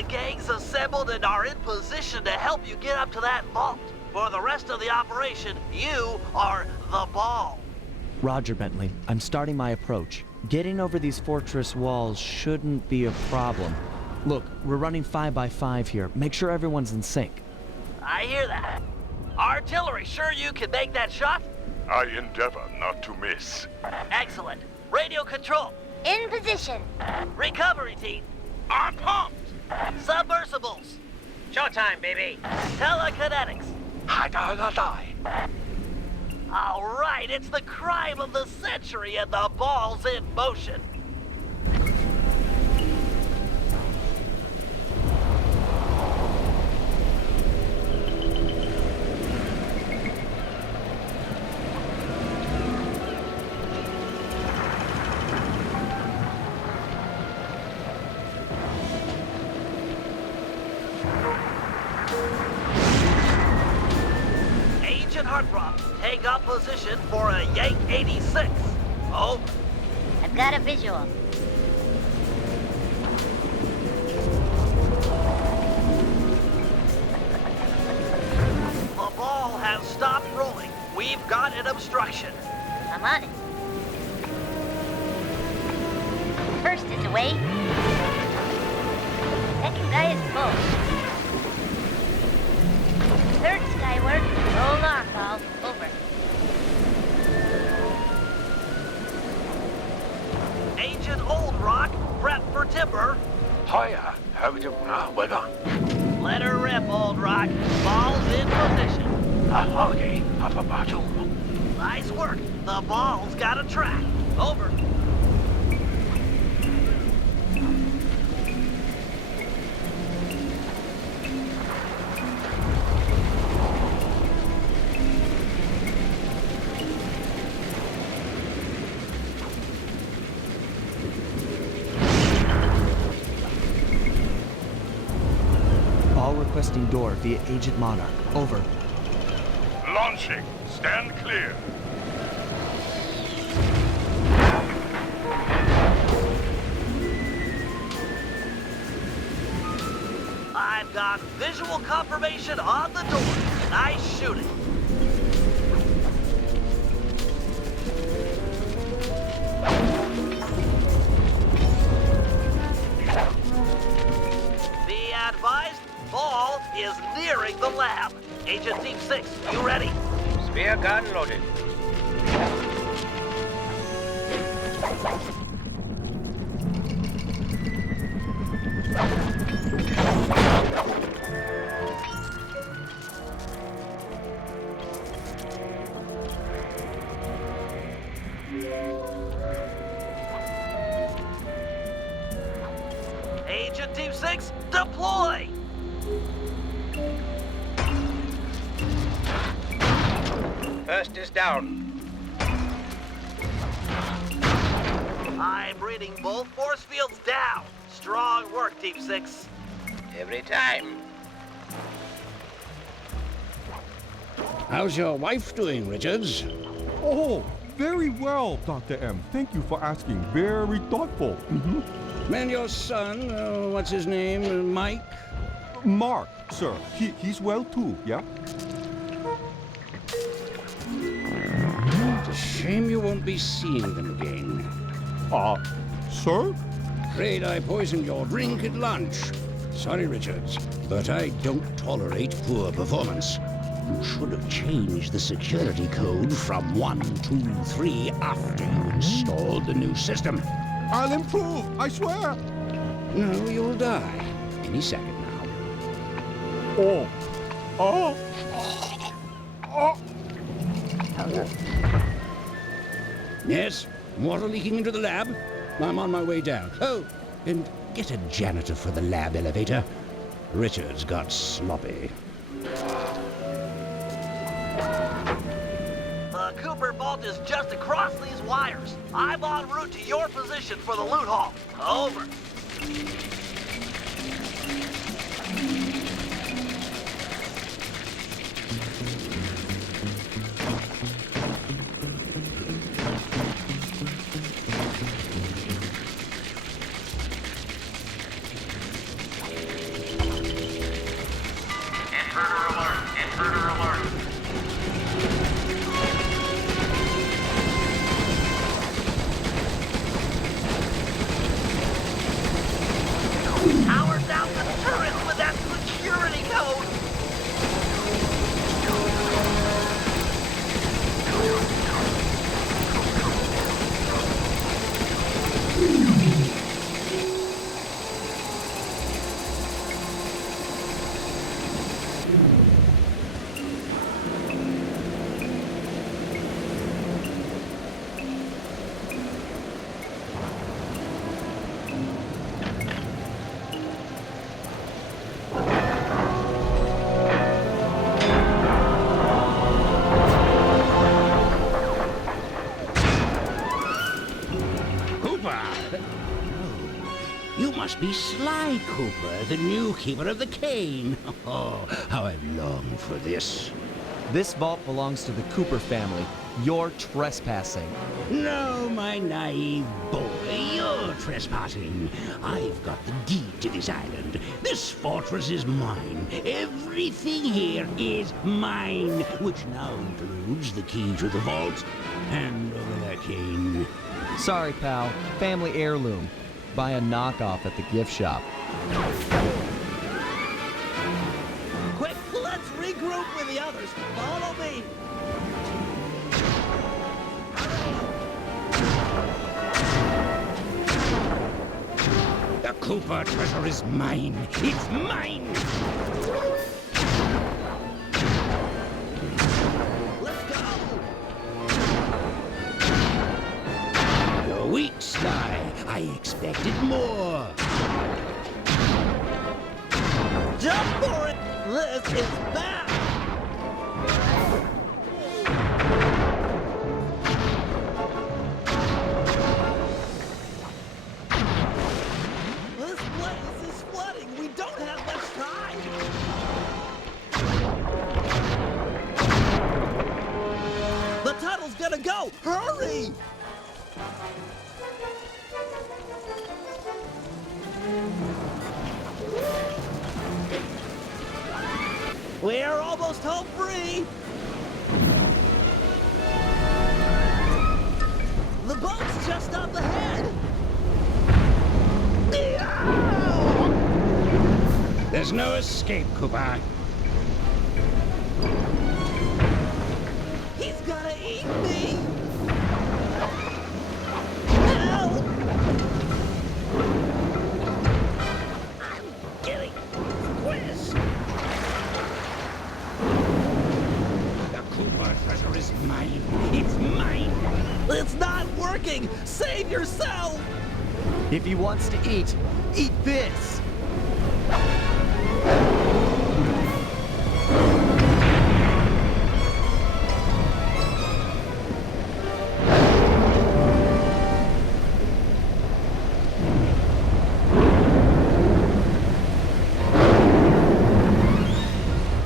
The gang's assembled and are in position to help you get up to that vault. For the rest of the operation, you are the ball. Roger, Bentley. I'm starting my approach. Getting over these fortress walls shouldn't be a problem. Look, we're running 5 by 5 here. Make sure everyone's in sync. I hear that. Artillery, sure you can make that shot? I endeavor not to miss. Excellent. Radio control. In position. Recovery team. I'm pumped. Submersibles. Showtime, baby. Telekinetics. Die. All right, it's the crime of the century and the ball's in motion. Take up position for a Yank 86. Over. I've got a visual. The ball has stopped rolling. We've got an obstruction. I'm on it. First is away. Second guy is full. Third skyward. Roll on, ball. Over. Agent Old Rock, prep for timber. Hiya, how do weather? Let her rip, Old Rock. Ball's in position. Okay, up a battle. Nice work. The ball's got a track. Over. Requesting door via Agent Monarch. Over. Launching. Stand clear. I've got visual confirmation on the door. Nice shooting. Be advised. Ball is nearing the lab. Agent Team 6, you ready? Spear gun loaded. Agent Team 6, deploy! First is down. I'm reading both force fields down. Strong work, Team 6. Every time. How's your wife doing, Richards? Oh, very well, Dr. M. Thank you for asking. Very thoughtful. And your son, what's his name, Mike? Mark, sir. He's well too, yeah? It's a shame you won't be seeing them again. Sir? Afraid I poisoned your drink at lunch. Sorry, Richards, but I don't tolerate poor performance. You should have changed the security code from 1, 2, 3 after you installed the new system. I'll improve, I swear. No, you'll die. Any second now. Yes? Water leaking into the lab? I'm on my way down. Oh, and get a janitor for the lab elevator. Richards got sloppy. The Cooper vault is just across these wires. I'm en route to your position for the loot haul. Over. must be Sly Cooper, the new keeper of the cane. Oh, how I've longed for this. This vault belongs to the Cooper family. You're trespassing. No, my naive boy, you're trespassing. I've got the deed to this island. This fortress is mine. Everything here is mine, which now includes the key to the vault. Hand over that cane. Sorry, pal. Family heirloom. Buy a knockoff at the gift shop. Quick, let's regroup with the others. Follow me. The Cooper treasure is mine. It's mine! Let's go. You're weak, Sly. I expected more. Jump for it. This is bad. This place is flooding. We don't have much time. The tunnel's gonna go. Hurry! We're almost home free. The boat's just up ahead. There's no escape, Cooper. He's gonna eat me. Help! I'm getting squished. The Cooper treasure is mine. It's mine! It's not working. Save yourself. If he wants to eat this!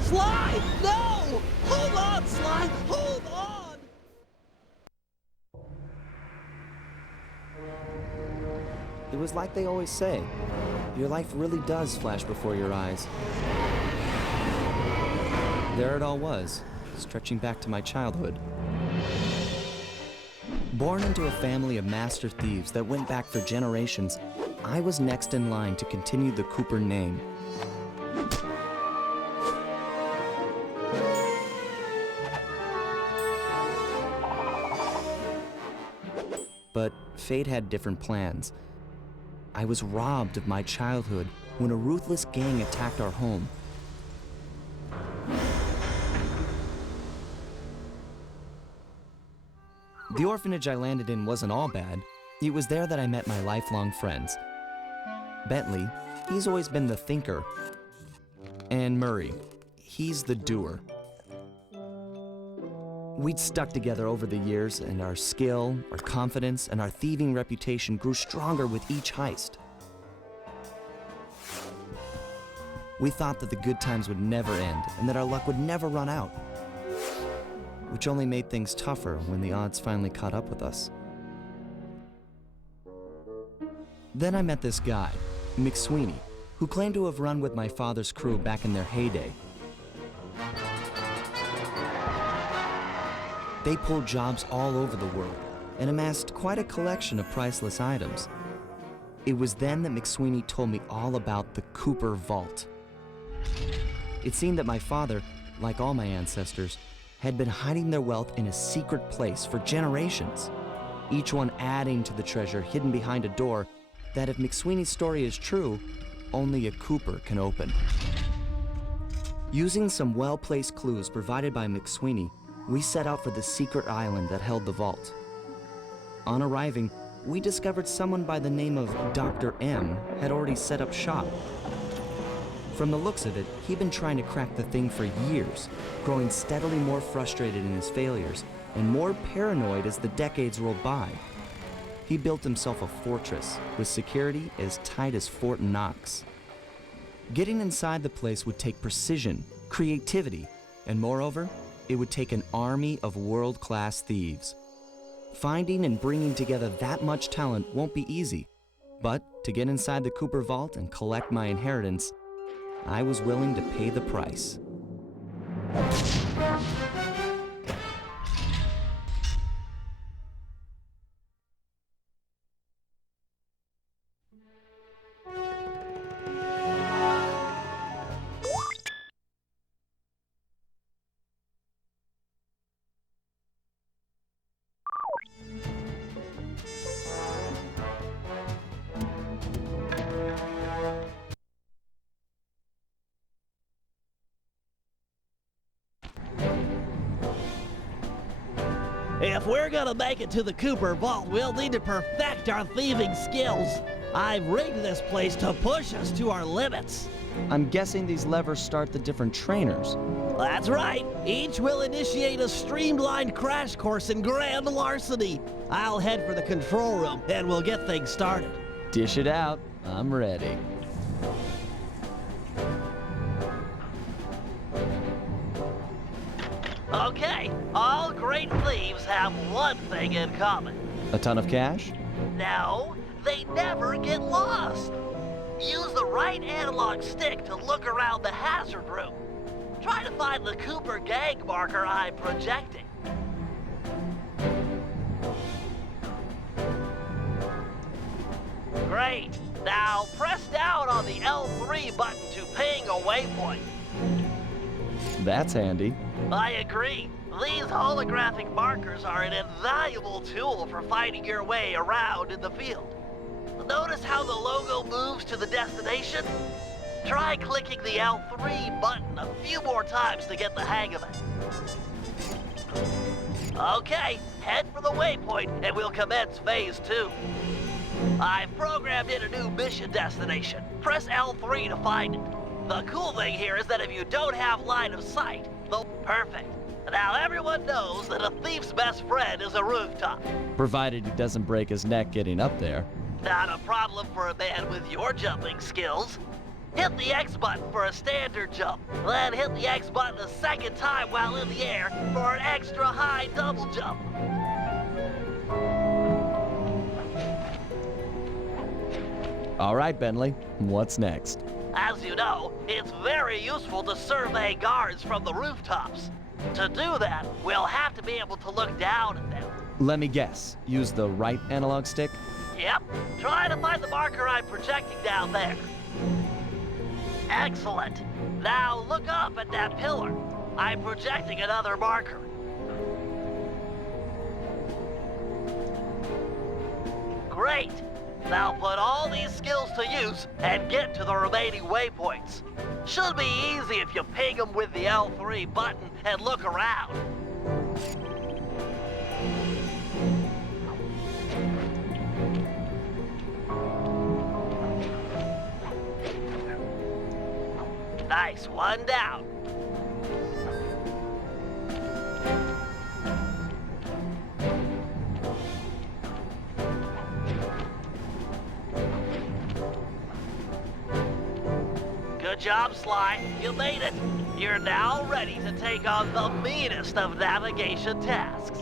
Sly, no! Hold on, Sly. Hold on. It was like they always say. Your life really does flash before your eyes. There it all was, stretching back to my childhood. Born into a family of master thieves that went back for generations, I was next in line to continue the Cooper name. But fate had different plans. I was robbed of my childhood when a ruthless gang attacked our home. The orphanage I landed in wasn't all bad. It was there that I met my lifelong friends. Bentley, he's always been the thinker. And Murray, he's the doer. We'd stuck together over the years, and our skill, our confidence, and our thieving reputation grew stronger with each heist. We thought that the good times would never end, and that our luck would never run out, which only made things tougher when the odds finally caught up with us. Then I met this guy, McSweeney, who claimed to have run with my father's crew back in their heyday. They pulled jobs all over the world and amassed quite a collection of priceless items. It was then that McSweeney told me all about the Cooper Vault. It seemed that my father, like all my ancestors, had been hiding their wealth in a secret place for generations, each one adding to the treasure hidden behind a door that, if McSweeney's story is true, only a Cooper can open. Using some well-placed clues provided by McSweeney, we set out for the secret island that held the vault. On arriving, we discovered someone by the name of Dr. M had already set up shop. From the looks of it, he'd been trying to crack the thing for years, growing steadily more frustrated in his failures and more paranoid as the decades rolled by. He built himself a fortress with security as tight as Fort Knox. Getting inside the place would take precision, creativity, and moreover, it would take an army of world-class thieves. Finding and bringing together that much talent won't be easy, but to get inside the Cooper Vault and collect my inheritance, I was willing to pay the price. If we're gonna make it to the Cooper Vault, we'll need to perfect our thieving skills. I've rigged this place to push us to our limits. I'm guessing these levers start the different trainers. That's right. Each will initiate a streamlined crash course in grand larceny. I'll head for the control room, and we'll get things started. Dish it out. I'm ready. Okay, all great thieves have one thing in common. A ton of cash? No, they never get lost. Use the right analog stick to look around the hazard room. Try to find the Cooper gang marker I'm projecting. Great. Now press down on the L3 button to ping a waypoint. That's handy. I agree. These holographic markers are an invaluable tool for finding your way around in the field. Notice how the logo moves to the destination? Try clicking the L3 button a few more times to get the hang of it. Okay, head for the waypoint and we'll commence phase 2. I've programmed in a new mission destination. Press L3 to find it. The cool thing here is that if you don't have line of sight, perfect. Now everyone knows that a thief's best friend is a rooftop. Provided he doesn't break his neck getting up there. Not a problem for a man with your jumping skills. Hit the X button for a standard jump, then hit the X button a second time while in the air for an extra high double jump. All right, Bentley, what's next? As you know, it's very useful to survey guards from the rooftops. To do that, we'll have to be able to look down at them. Let me guess, use the right analog stick? Yep. Try to find the marker I'm projecting down there. Excellent. Now look up at that pillar. I'm projecting another marker. Great. Now put all these skills to use and get to the remaining waypoints. Should be easy if you ping them with the L3 button and look around. Nice, one down. Good job, Sly. You made it. You're now ready to take on the meanest of navigation tasks.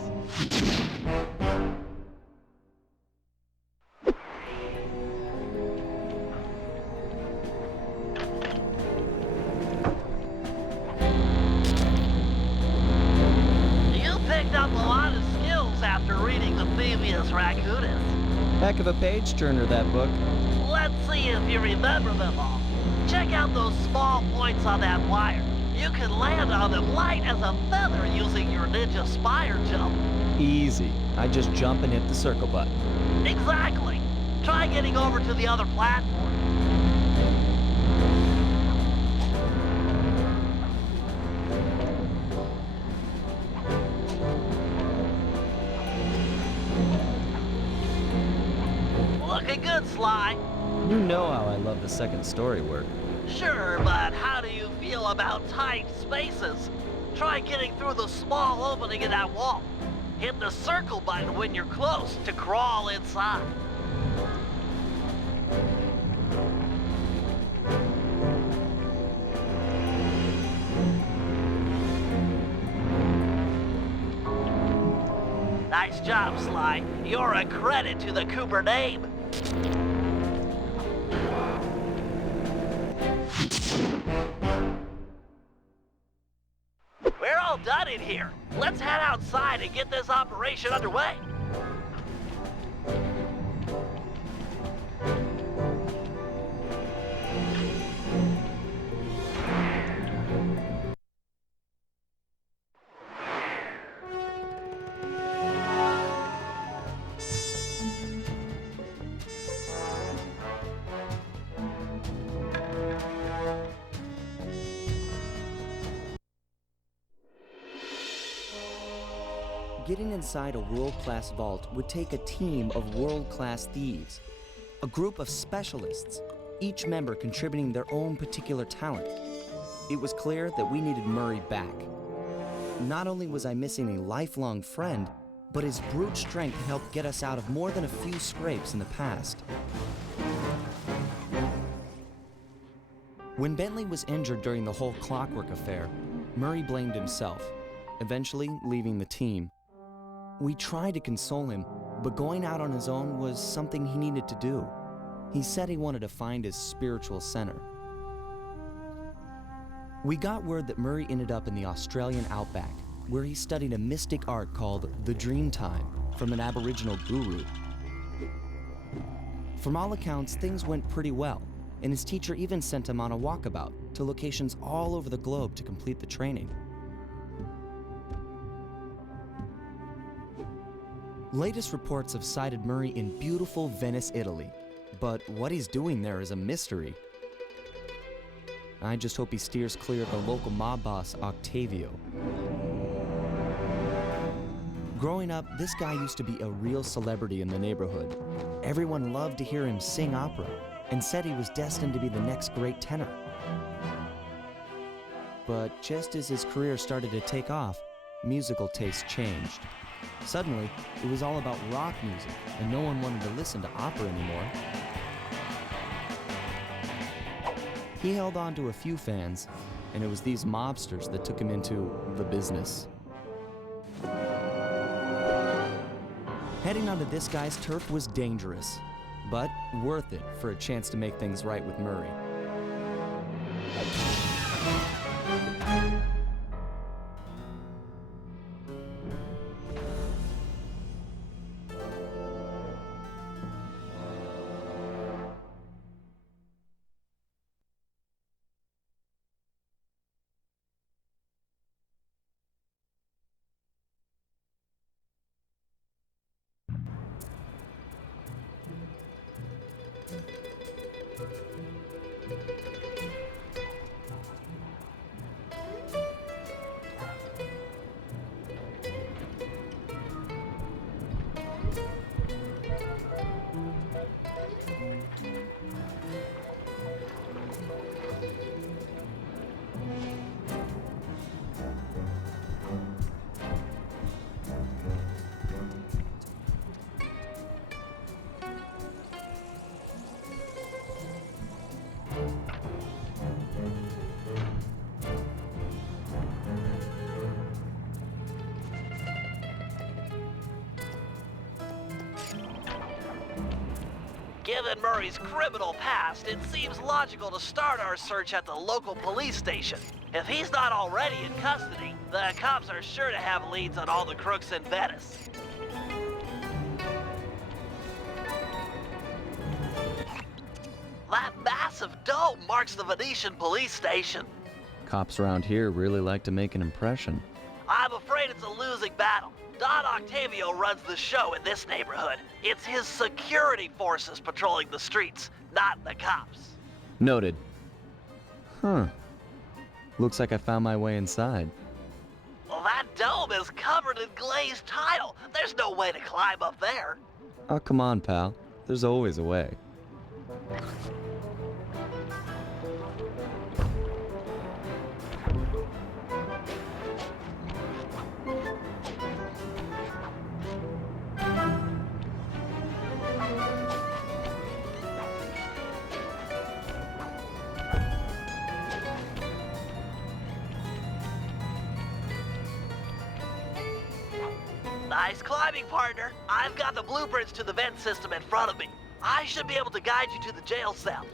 You picked up a lot of skills after reading The Thievius Raccoonus. Heck of a page-turner, that book. Let's see if you remember them all. Check out those small points on that wire. You can land on them light as a feather using your Ninja Spire jump. Easy. I just jump and hit the circle button. Exactly. Try getting over to the other platform. Looking good, Sly. You know how I love the second story work. Sure, but how do you feel about tight spaces? Try getting through the small opening in that wall. Hit the circle button when you're close to crawl inside. Nice job, Sly. You're a credit to the Cooper name. We're all done in here. Let's head outside and get this operation underway. Getting inside a world-class vault would take a team of world-class thieves, a group of specialists, each member contributing their own particular talent. It was clear that we needed Murray back. Not only was I missing a lifelong friend, but his brute strength helped get us out of more than a few scrapes in the past. When Bentley was injured during the whole Clockwork affair, Murray blamed himself, eventually leaving the team. We tried to console him, but going out on his own was something he needed to do. He said he wanted to find his spiritual center. We got word that Murray ended up in the Australian outback, where he studied a mystic art called the Dreamtime from an Aboriginal guru. From all accounts, things went pretty well, and his teacher even sent him on a walkabout to locations all over the globe to complete the training. Latest reports have cited Murray in beautiful Venice, Italy, but what he's doing there is a mystery. I just hope he steers clear of the local mob boss, Octavio. Growing up, this guy used to be a real celebrity in the neighborhood. Everyone loved to hear him sing opera and said he was destined to be the next great tenor. But just as his career started to take off, musical tastes changed. Suddenly, it was all about rock music, and no one wanted to listen to opera anymore. He held on to a few fans, and it was these mobsters that took him into the business. Heading onto this guy's turf was dangerous, but worth it for a chance to make things right with Murray. Given Murray's criminal past, it seems logical to start our search at the local police station. If he's not already in custody, the cops are sure to have leads on all the crooks in Venice. That massive dome marks the Venetian police station. Cops around here really like to make an impression. I'm afraid it's a losing battle. Don Octavio runs the show in this neighborhood. It's his security forces patrolling the streets, not the cops. Noted. Huh. Looks like I found my way inside. Well, that dome is covered in glazed tile. There's no way to climb up there. Oh, come on, pal. There's always a way. Nice climbing, partner. I've got the blueprints to the vent system in front of me. I should be able to guide you to the jail cell.